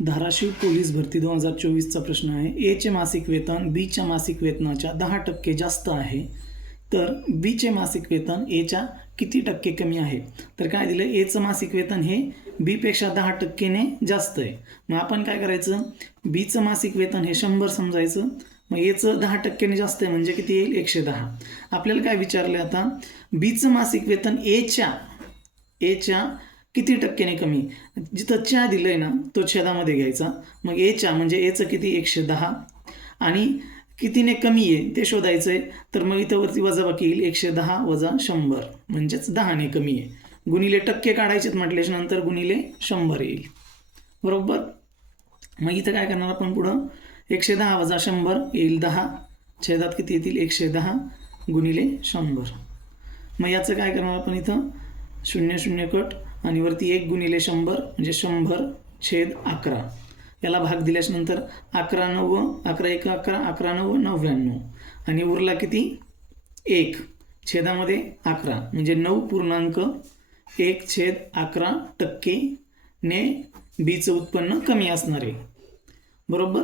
Dharashiv police भरती 2024चा प्रश्न आहे. एचे मासिक वेतन बीच्या मासिक वेतनाच्या 10% जास्त आहे, तर बीचे मासिक वेतन एच्या किती टक्के कमी आहे? तर काय दिलं, एचं मासिक वेतन हे बीपेक्षा 10%ने जास्त आहे. मग आपण काय करायचं, बीचं मासिक वेतन हे 100 समजायचं, मग एचं 10%ने जास्त आहे म्हणजे किती येईल, 110. आपल्याला काय विचारलं आता, बीचं मासिक वेतन एच्या किती टक्क्याने कमी, जिथं च्या दिलंय ना तो छेदामध्ये घ्यायचा. मग एच्या म्हणजे एचं किती, 110, आणि कितीने कमी आहे ते शोधायचं आहे. तर मग इथं वरती वजाबाकी येईल, 110 वजा 100 म्हणजेच 10ने कमी आहे. गुणिले टक्के काढायचेत म्हटल्याच्या नंतर गुणिले 100 येईल, बरोबर. मग इथं काय करणार आपण, पुढं 110 वजा 100 येईल 10, छेदात किती येतील, 110 गुणिले 100. मग याचं काय करणार आपण, इथं 0 0 कट आणि वरती 1 गुणिले 100 म्हणजे 100/11. याला भाग दिल्याच्या नंतर 11 9 11 1 11 11 9 99 आणि उरला किती, 1, छेदामध्ये 11 म्हणजे 9.1/11% ने बीचं उत्पन्न कमी असणार आहे, बरोबर.